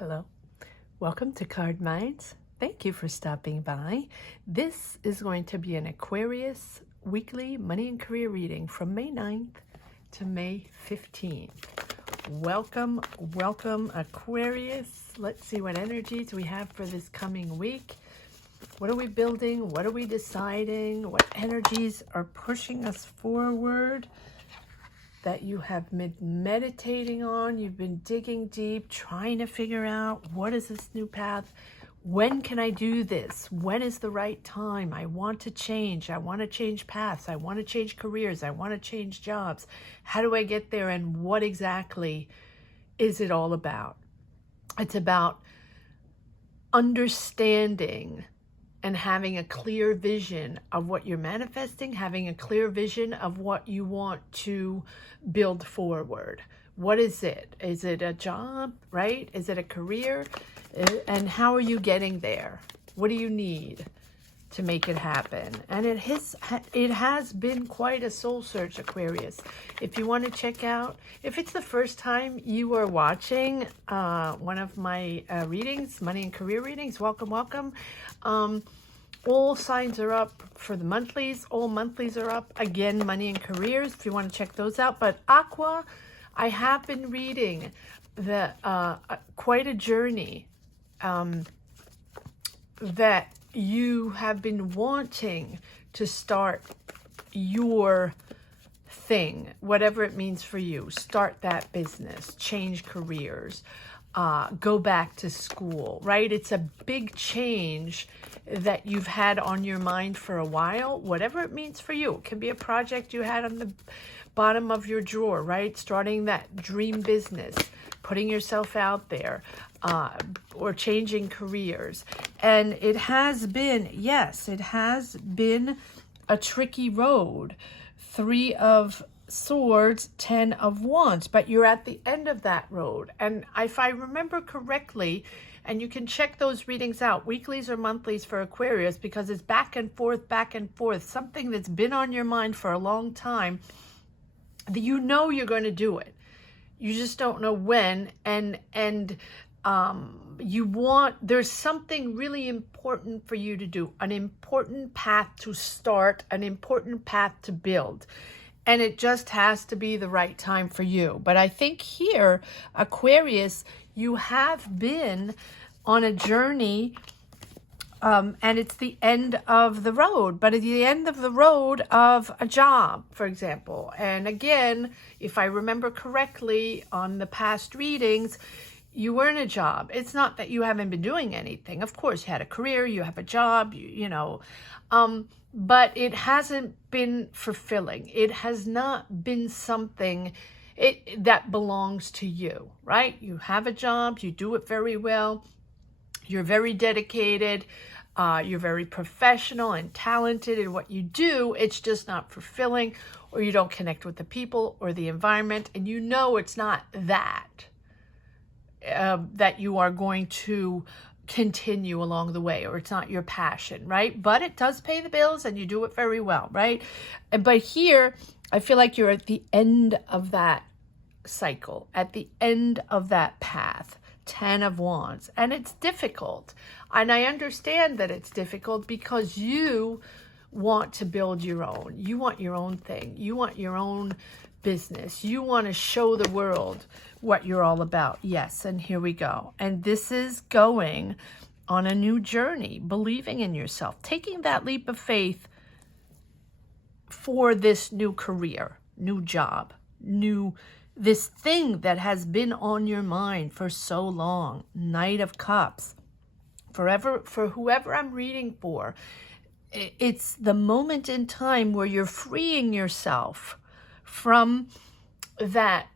Hello, welcome to Card Minds. Thank you for stopping by. This is going to be an Aquarius weekly money and career reading from May 9th to May 15th. Welcome, welcome Aquarius. Let's see what energies we have for this coming week. What are we building? What are we deciding? What energies are pushing us forward that you have been meditating on? You've been digging deep, trying to figure out, what is this new path? When can I do this? When is the right time? I want to change. I want to change paths. I want to change careers. I want to change jobs. How do I get there? And what exactly is it all about? It's about understanding and having a clear vision of what you're manifesting, having a clear vision of what you want to build forward. What is it? Is it a job, right? Is it a career? And how are you getting there? What do you need to make it happen? And it has been quite a soul search, Aquarius. If you want to check out, if it's the first time you are watching one of my readings, money and career readings, welcome. All signs are up for the monthlies. All monthlies are up. Again, money and careers, if you want to check those out. But Aqua, I have been reading the quite a journey that you have been wanting to start your thing, whatever it means for you. Start that business, change careers, go back to school, right? It's a big change that you've had on your mind for a while, whatever it means for you. It can be a project you had on the bottom of your drawer, right? Starting that dream business, putting yourself out there, or changing careers. And it has been, yes, it has been a tricky road. 3 of Swords, 10 of Wands, but you're at the end of that road. And if I remember correctly, and you can check those readings out, weeklies or monthlies for Aquarius, because it's back and forth, something that's been on your mind for a long time, that you know you're going to do it. You just don't know when, and there's something really important for you to do, an important path to start, an important path to build. And it just has to be the right time for you. But I think here, Aquarius, you have been on a journey, and it's the end of the road. But at the end of the road of a job, for example. And again, if I remember correctly on the past readings, you were in a job. It's not that you haven't been doing anything. Of course, you had a career, you have a job, but it hasn't been fulfilling. It has not been something that belongs to you, right? You have a job, you do it very well, you're very dedicated, you're very professional and talented in what you do. It's just not fulfilling, or you don't connect with the people or the environment, and you know it's not that you are going to continue along the way, or it's not your passion, right? But it does pay the bills and you do it very well, right? But here, I feel like you're at the end of that cycle, at the end of that path, 10 of Wands. And it's difficult. And I understand that it's difficult because you want to build your own. You want your own thing. You want your own business. You want to show the world what you're all about. Yes, and here we go. And this is going on a new journey, believing in yourself, taking that leap of faith for this new career, new job, this thing that has been on your mind for so long. Knight of Cups. For whoever I'm reading for, it's the moment in time where you're freeing yourself from that,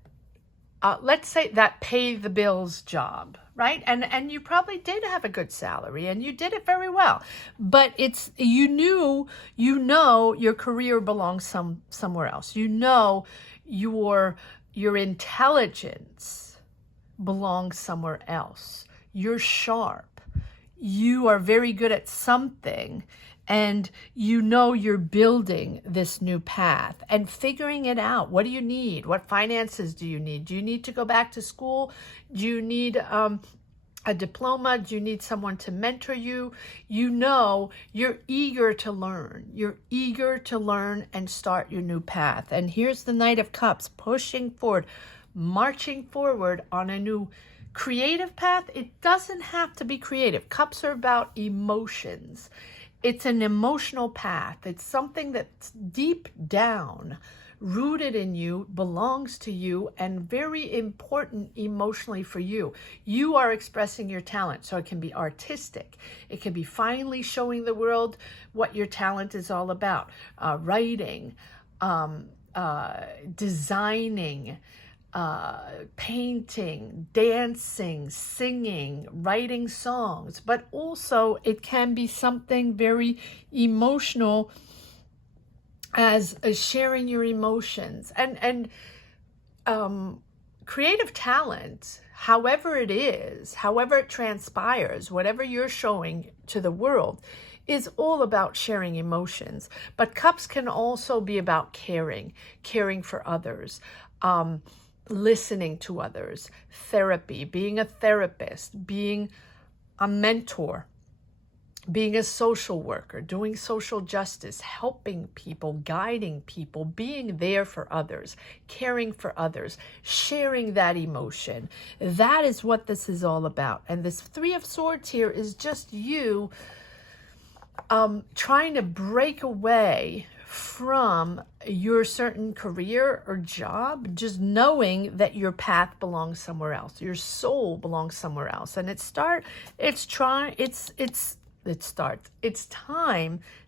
let's say that pay the bills job, right? And you probably did have a good salary and you did it very well, but it's, you know your career belongs somewhere else. You know your intelligence belongs somewhere else. You're sharp. You are very good at something, and you know you're building this new path and figuring it out. What do you need? What finances do you need? Do you need to go back to school? Do you need a diploma? Do you need someone to mentor you? You know, you're eager to learn. You're eager to learn and start your new path. And here's the Knight of Cups pushing forward, marching forward on a new creative path. It doesn't have to be creative. Cups are about emotions. It's an emotional path. It's something that's deep down, rooted in you, belongs to you, and very important emotionally for you. You are expressing your talent, so it can be artistic. It can be finally showing the world what your talent is all about. Writing, designing, painting, dancing, singing, writing songs. But also it can be something very emotional, as sharing your emotions and creative talent, however it is, however it transpires, whatever you're showing to the world, is all about sharing emotions. But cups can also be about caring for others, listening to others, therapy, being a therapist, being a mentor, being a social worker, doing social justice, helping people, guiding people, being there for others, caring for others, sharing that emotion. That is what this is all about. And this Three of Swords here is just you trying to break away from your certain career or job, just knowing that your path belongs somewhere else. Your soul belongs somewhere else. And it's time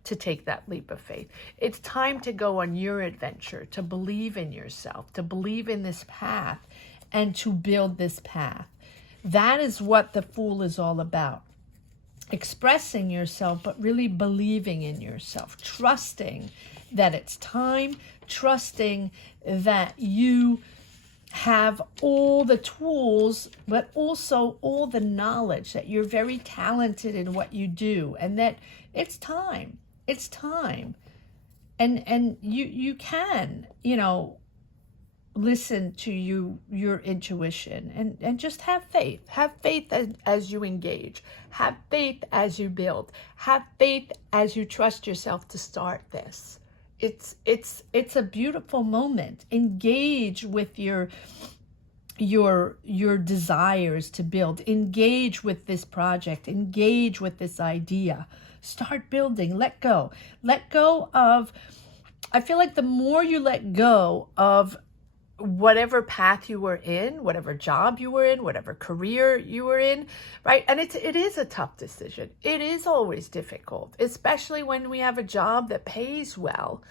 to take that leap of faith. It's time to go on your adventure, to believe in yourself, to believe in this path, and to build this path. That is what the Fool is all about. Expressing yourself, but really believing in yourself, trusting that it's time, trusting that you have all the tools, but also all the knowledge, that you're very talented in what you do, and that it's time. And you can, listen to your intuition and just have faith. Have faith as you engage. Have faith as you build. Have faith as you trust yourself to start this. It's a beautiful moment. Engage with your desires to build. Engage with this project. Engage with this idea. Start building. Let go of, I feel like the more you let go of whatever path you were in, whatever job you were in, whatever career you were in, right? And it is a tough decision. It is always difficult, especially when we have a job that pays well,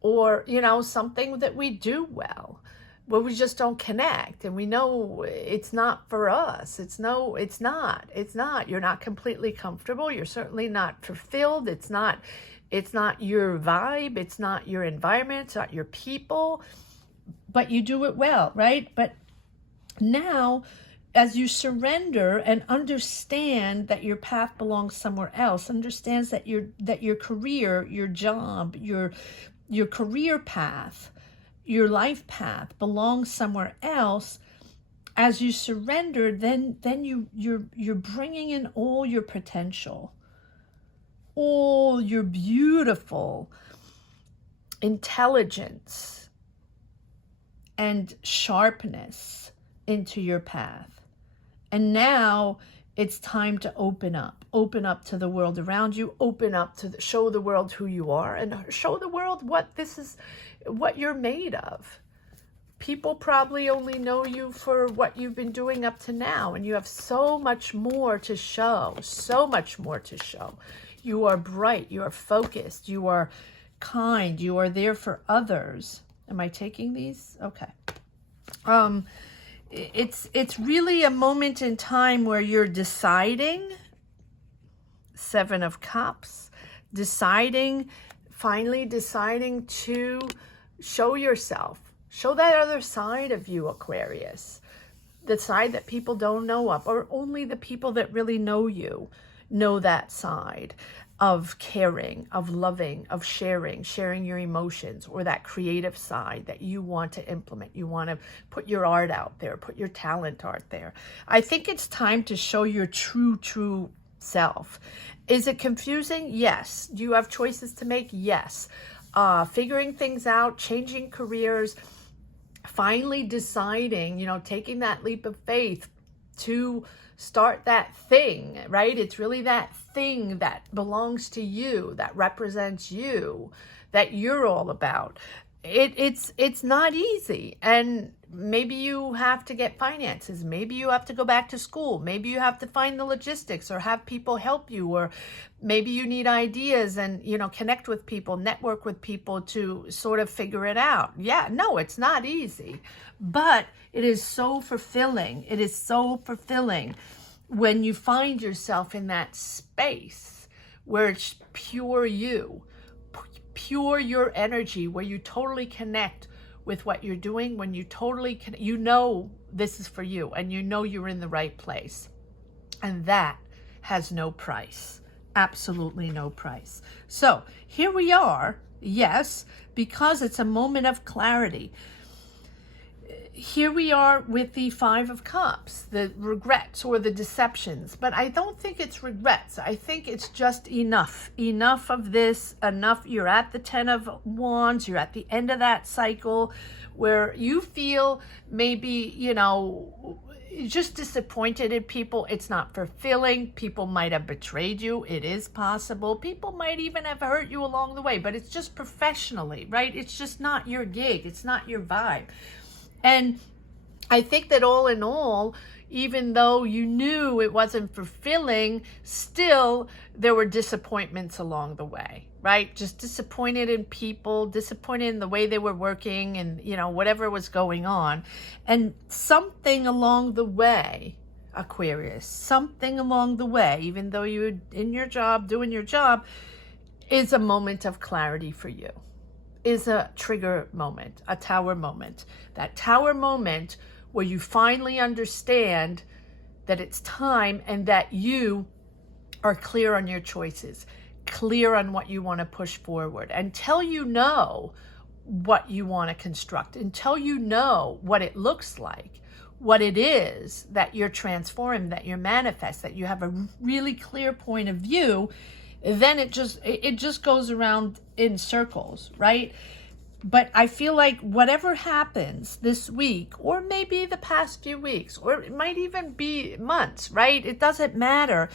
or, something that we do well, where we just don't connect and we know it's not for us. It's not. You're not completely comfortable. You're certainly not fulfilled. It's not your vibe. It's not your environment. It's not your people. But you do it well, right? But now, as you surrender and understand that your path belongs somewhere else, understands that your career, your job, your career path, your life path belongs somewhere else. As you surrender, then you're bringing in all your potential, all your beautiful intelligence and sharpness into your path. And now it's time to open up to the world around you, open up to show the world who you are, and show the world what you're made of. People probably only know you for what you've been doing up to now, and you have so much more to show, You are bright, you are focused, you are kind, you are there for others. Am I taking these? Okay. It's really a moment in time where you're deciding. Seven of Cups. Finally deciding to show yourself. Show that other side of you, Aquarius. The side that people don't know of, or only the people that really know you know that side. of caring, of loving, of sharing your emotions, or that creative side that you want to implement. You want to put your art out there, put your talent art there. I think it's time to show your true self. Is it confusing? Yes. Do you have choices to make? Yes. Figuring things out, changing careers, finally deciding, taking that leap of faith to start that thing, right? It's really that thing that belongs to you, that represents you, that you're all about. It's not easy. And maybe you have to get finances. Maybe you have to go back to school. Maybe you have to find the logistics or have people help you, or maybe you need ideas and, connect with people, network with people to sort of figure it out. Yeah, no, it's not easy, but it is so fulfilling. It is so fulfilling when you find yourself in that space where it's pure you, pure your energy, where you totally connect with what you're doing, when you totally this is for you, and you're in the right place. And that has no price. Absolutely no price. So here we are, yes, because it's a moment of clarity. Here we are with the Five of Cups, the regrets or the deceptions, but I don't think it's regrets. I think it's just enough of this, enough. You're at the 10 of Wands, you're at the end of that cycle where you feel maybe, just disappointed in people. It's not fulfilling. People might have betrayed you. It is possible. People might even have hurt you along the way, but it's just professionally, right? It's just not your gig. It's not your vibe. And I think that all in all, even though you knew it wasn't fulfilling, still there were disappointments along the way, right? Just disappointed in people, disappointed in the way they were working and, whatever was going on. And something along the way, Aquarius, something along the way, even though you're in your job, doing your job, is a moment of clarity for you. Is a trigger moment, a tower moment. That tower moment where you finally understand that it's time and that you are clear on your choices, clear on what you want to push forward. Until you know what you want to construct, until you know what it looks like, what it is that you're transforming, that you're manifest, that you have a really clear point of view, then it just goes around in circles, right? But I feel like whatever happens this week, or maybe the past few weeks, or it might even be months, right? It doesn't matter.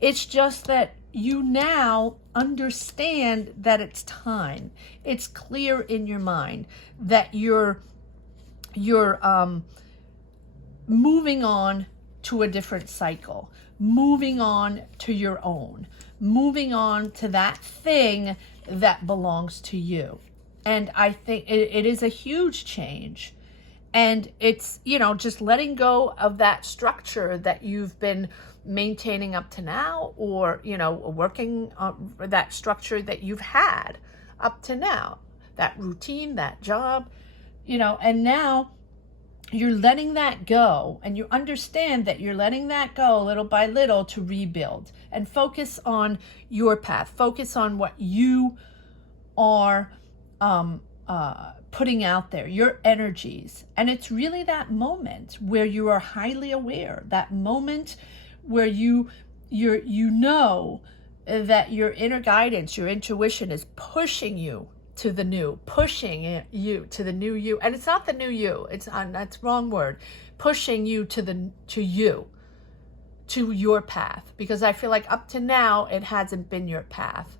It's just that you now understand that it's time. It's clear in your mind that you're moving on to a different cycle, moving on to your own, moving on to that thing that belongs to you. And I think it is a huge change. And it's, just letting go of that structure that you've been maintaining up to now, or, working on that structure that you've had up to now, that routine, that job, and now you're letting that go, and you understand that you're letting that go little by little to rebuild and focus on your path, focus on what you are putting out there, your energies. And it's really that moment where you are highly aware, that moment where you know that your inner guidance, your intuition is pushing you to the new, pushing you to the new you. And it's not the new you, that's the wrong word. Pushing you to your path, because I feel like up to now it hasn't been your path.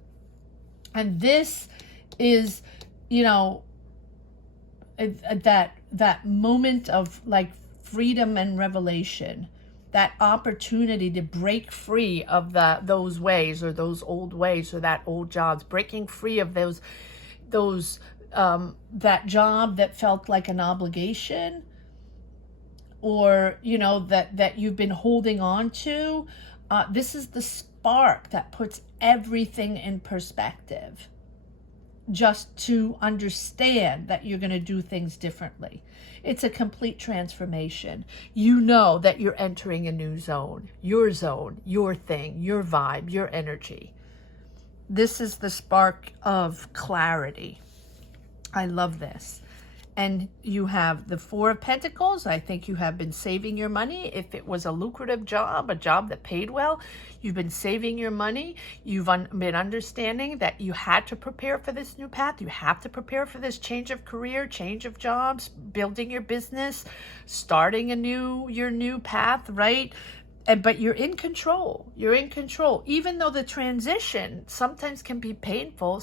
And this is, that moment of like freedom and revelation, that opportunity to break free of those ways, or those old ways, or that old jobs, breaking free of those that job that felt like an obligation, or that you've been holding on to. This is the spark that puts everything in perspective, just to understand that you're going to do things differently. It's a complete transformation. You know that you're entering a new zone, your thing, your vibe, your energy. This is the spark of clarity. I love this. And you have the Four of Pentacles. I think you have been saving your money. If it was a lucrative job, a job that paid well, you've been saving your money. You've been understanding that you had to prepare for this new path. You have to prepare for this change of career, change of jobs, building your business, starting your new path, right? But you're in control. You're in control. Even though the transition sometimes can be painful,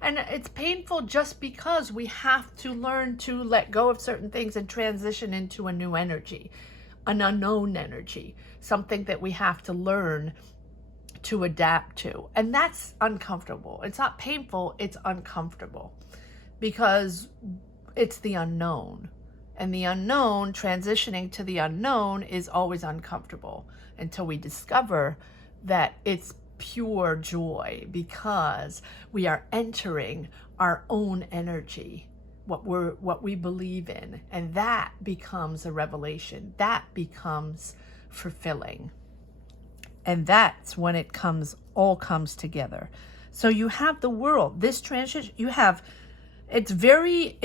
and it's painful just because we have to learn to let go of certain things and transition into a new energy, an unknown energy, something that we have to learn to adapt to. And that's uncomfortable. It's not painful, it's uncomfortable because it's the unknown. And the unknown, transitioning to the unknown, is always uncomfortable until we discover that it's pure joy because we are entering our own energy, what we believe in, and that becomes a revelation. That becomes fulfilling, and that's when it all comes together. So you have the world. This transition, you have. It's very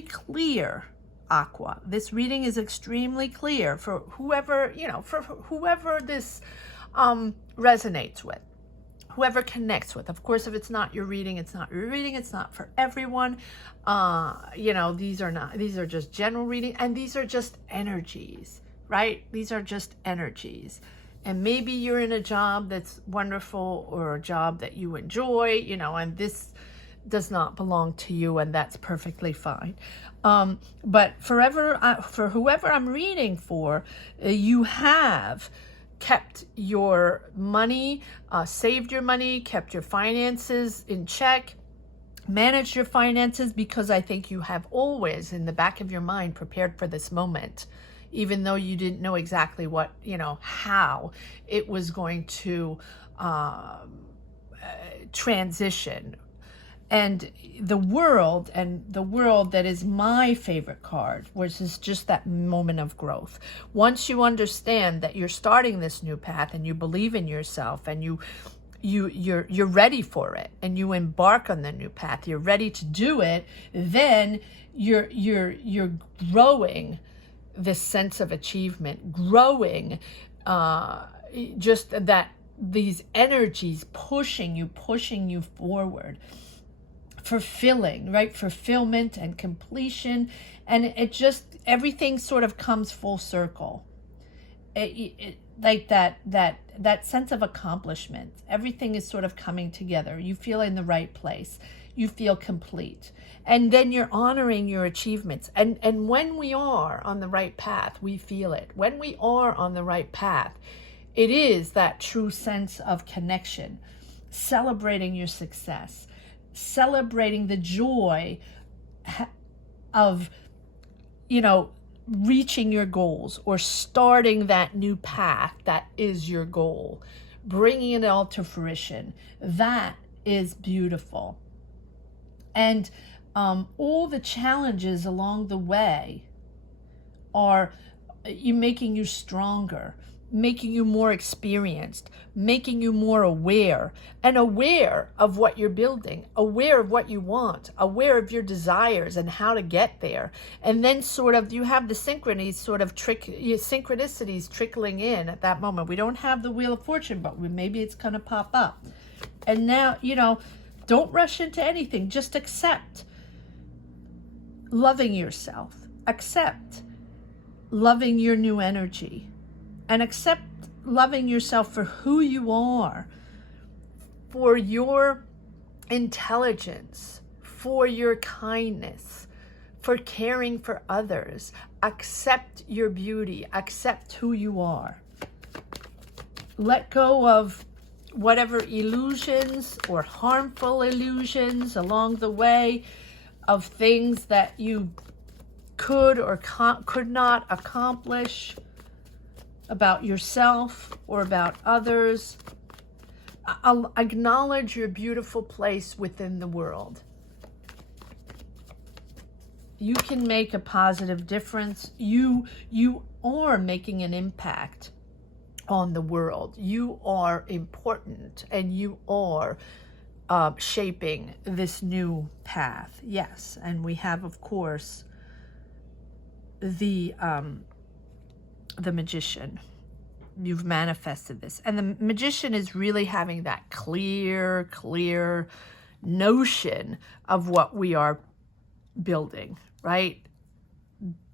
clear. Aqua. This reading is extremely clear for whoever, for whoever this resonates with, whoever connects with. Of course, if it's not your reading, it's not your reading. It's not for everyone. These are just general reading, and these are just energies, right? These are just energies. And maybe you're in a job that's wonderful or a job that you enjoy, and this does not belong to you, and that's perfectly fine. But for whoever I'm reading for, you have kept your money, saved your money, kept your finances in check, managed your finances, because I think you have always in the back of your mind prepared for this moment, even though you didn't know exactly what, how it was going to transition. And the world that is my favorite card, which is just that moment of growth. Once you understand that you're starting this new path and you believe in yourself and you're ready for it and you embark on the new path, you're ready to do it, then you're growing this sense of achievement, growing just that these energies pushing you forward. Fulfilling, right? Fulfillment and completion. And everything sort of comes full circle. Like that sense of accomplishment. Everything is sort of coming together. You feel in the right place. You feel complete. And then you're honoring your achievements. And when we are on the right path, we feel it. When we are on the right path, it is that true sense of connection. Celebrating your success. Celebrating the joy of, reaching your goals or starting that new path that is your goal, bringing it all to fruition. That is beautiful. And all the challenges along the way are making you stronger, making you more experienced, making you more aware, and aware of what you're building, aware of what you want, aware of your desires and how to get there. And then sort of you have the synchronicities trickling in at that moment. We don't have the Wheel of Fortune, but maybe it's going to pop up. And now, don't rush into anything. Just accept loving yourself. Accept loving your new energy. And accept loving yourself for who you are, for your intelligence, for your kindness, for caring for others. Accept your beauty. Accept who you are. Let go of whatever illusions or harmful illusions along the way of things that you could or could not accomplish about yourself or about others. I'll acknowledge your beautiful place within the world. You can make a positive difference. You are making an impact. on the world. You are important and you are shaping this new path. Yes, and we have, of course, the Magician. You've manifested this, and the Magician is really having that clear notion of what we are building, right?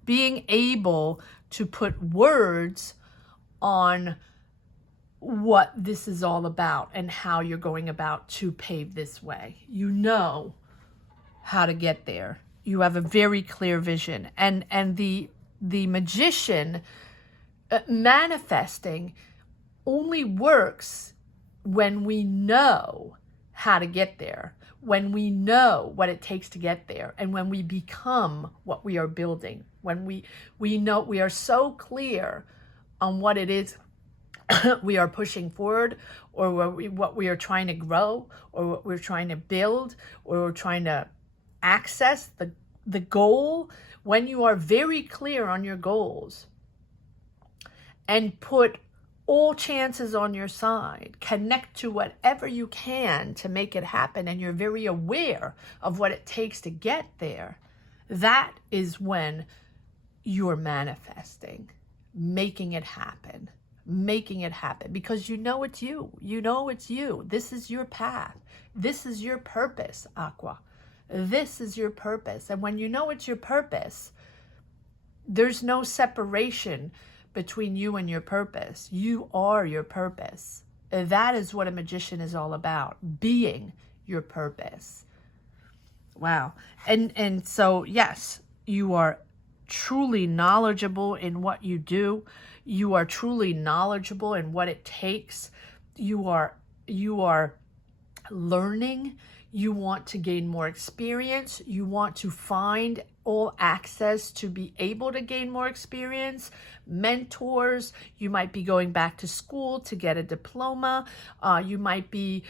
Being able to put words on what this is all about and how you're going about to pave this way. You know how to get there. You have a very clear vision, and the Magician manifesting only works when we know how to get there, when we know what it takes to get there, and when we become what we are building, when we know, we are so clear on what it is we are pushing forward, or what we are trying to grow, or what we're trying to build, or we're trying to access the goal. When you are very clear on your goals and put all chances on your side, connect to whatever you can to make it happen, and you're very aware of what it takes to get there, that is when you're manifesting, making it happen, because you know it's you. You know it's you. This is your path. This is your purpose, Aqua. This is your purpose. And when you know it's your purpose, there's no separation between you and your purpose. You are your purpose. That is what a magician is all about, being your purpose. Wow. And so, yes, you are truly knowledgeable in what you do. You are truly knowledgeable in what it takes. You are learning. You want to gain more experience. You want to find all access to be able to gain more experience. Mentors. You might be going back to school to get a diploma. You might be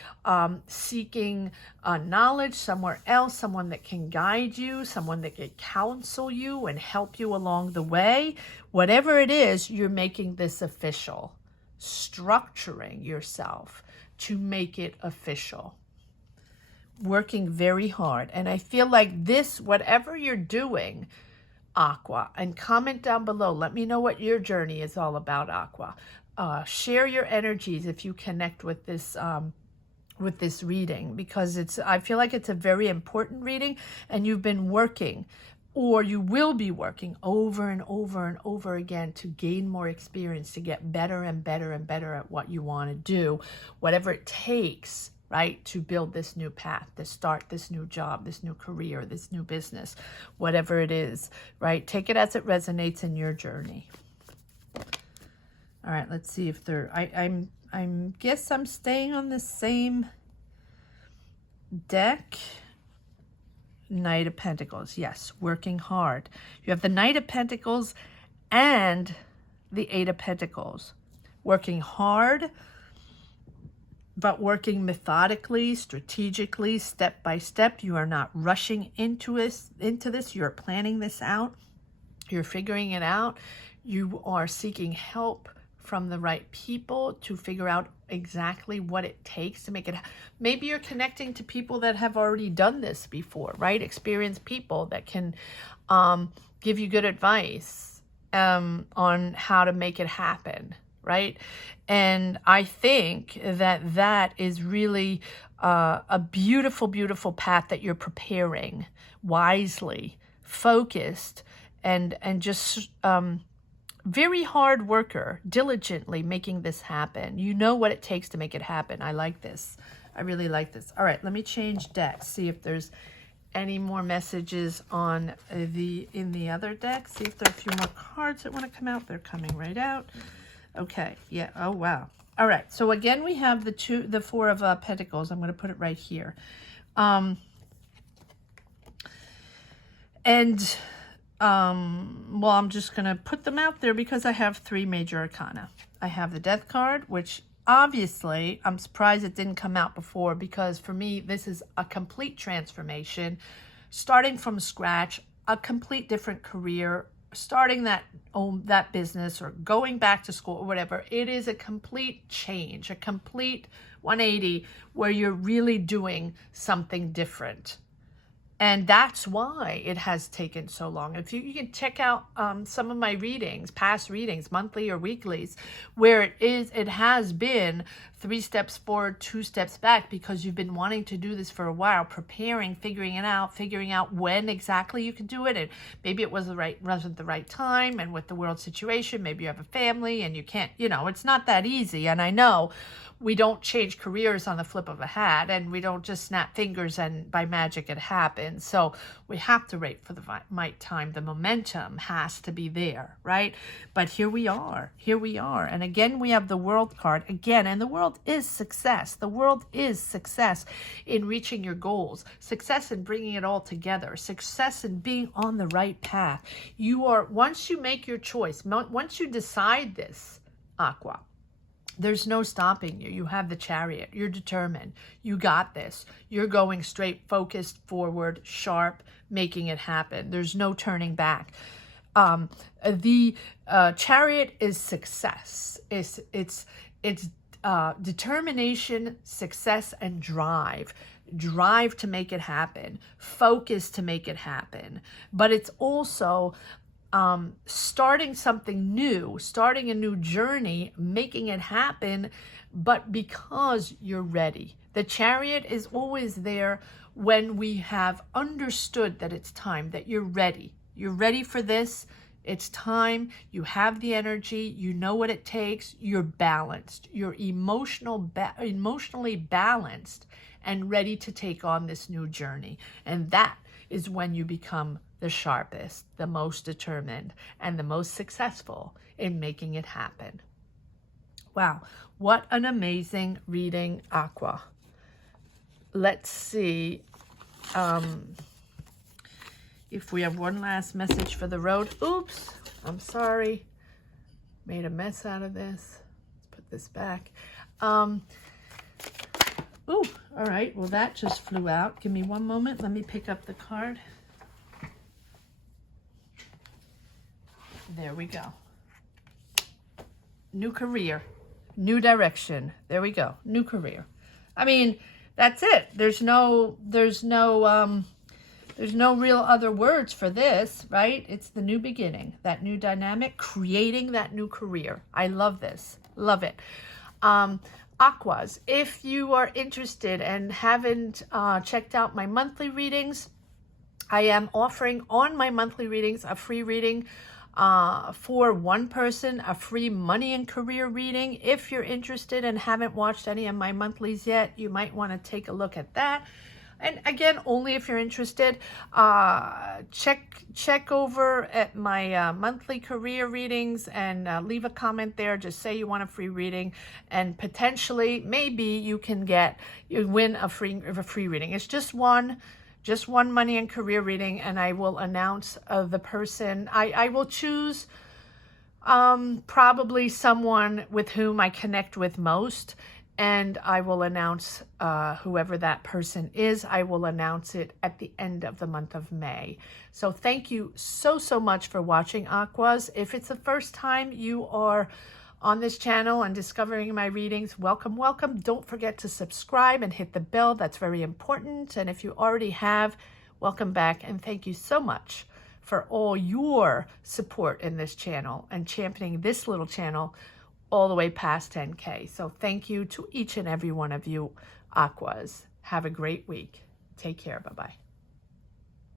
seeking knowledge somewhere else, someone that can guide you, someone that can counsel you and help you along the way. Whatever it is, you're making this official, structuring yourself to make it official. Working very hard. And I feel like this, whatever you're doing, Aqua, and comment down below. Let me know what your journey is all about, Aqua. Share your energies if you connect with this reading, because I feel like it's a very important reading, and you've been working, or you will be working over and over and over again to gain more experience, to get better and better and better at what you want to do, whatever it takes, right, to build this new path, to start this new job, this new career, this new business, whatever it is, right? Take it as it resonates in your journey. All right, let's see if I guess I'm staying on the same deck. Knight of Pentacles, yes, working hard. You have the Knight of Pentacles and the Eight of Pentacles. Working hard, but working methodically, strategically, step by step. You are not rushing into this. You're planning this out. You're figuring it out. You are seeking help from the right people to figure out exactly what it takes to make it. Maybe you're connecting to people that have already done this before, right? Experienced people that can give you good advice on how to make it happen, right? And I think that is really a beautiful, beautiful path that you're preparing wisely, focused, and just very hard worker, diligently making this happen. You know what it takes to make it happen. I like this. I really like this. All right, let me change decks, see if there's any more messages on in the other deck. See if there are a few more cards that want to come out. They're coming right out. Okay, yeah, oh wow. All right, so again, we have the Four of Pentacles. I'm going to put it right here. Well, I'm just going to put them out there because I have three major arcana. I have the Death card, which obviously I'm surprised it didn't come out before, because for me, this is a complete transformation, starting from scratch, a complete different career, starting that business or going back to school or whatever, it is a complete change, a complete 180 where you're really doing something different. And that's why it has taken so long. If you can check out some of my readings, past readings, monthly or weeklies, where it has been 3 steps forward, 2 steps back, because you've been wanting to do this for a while, preparing, figuring out when exactly you can do it. And maybe it wasn't the right time, and with the world situation, maybe you have a family and you can't, it's not that easy. And I know we don't change careers on the flip of a hat, and we don't just snap fingers and by magic it happens. So we have to wait for the right time. The momentum has to be there, right? But here we are. And again, we have the World card again, and the world is success. The world is success in reaching your goals, success in bringing it all together, success in being on the right path. Once you make your choice, once you decide this, Aqua, there's no stopping you. You have the Chariot. You're determined. You got this. You're going straight, focused, forward, sharp, making it happen. There's no turning back. The Chariot is success. It's determination, success, and drive. Drive to make it happen. Focus to make it happen. But it's also starting something new, starting a new journey, making it happen, but because you're ready. The Chariot is always there when we have understood that it's time, that you're ready. You're ready for this. It's time. You have the energy. You know what it takes. You're balanced. You're emotionally balanced and ready to take on this new journey. And that is when you become the sharpest, the most determined, and the most successful in making it happen. Wow, what an amazing reading, Aqua. Let's see if we have one last message for the road. Oops, I'm sorry. Made a mess out of this. Let's put this back. Ooh, all right, well, that just flew out. Give me one moment. Let me pick up the card. There we go. New career, new direction. There we go. New career. I mean, that's it. There's no real other words for this, right? It's the new beginning, that new dynamic, creating that new career. I love this. Love it. Aquas, if you are interested and haven't checked out my monthly readings, I am offering on my monthly readings a free reading for one person, a free money and career reading. If you're interested and haven't watched any of my monthlies yet, you might want to take a look at that. And again, only if you're interested. Check over at my monthly career readings and leave a comment there. Just say you want a free reading, and potentially, maybe you win a free reading. It's just one money and career reading, and I will announce the person. I will choose probably someone with whom I connect with most, and I will announce whoever that person is. I will announce it at the end of the month of May. So thank you so much for watching, Aquas. If it's the first time you are on this channel and discovering my readings, welcome. Don't forget to subscribe and hit the bell. That's very important. And if you already have, welcome back. And thank you so much for all your support in this channel and championing this little channel all the way past 10K. So thank you to each and every one of you, Aquas. Have a great week. Take care. Bye-bye.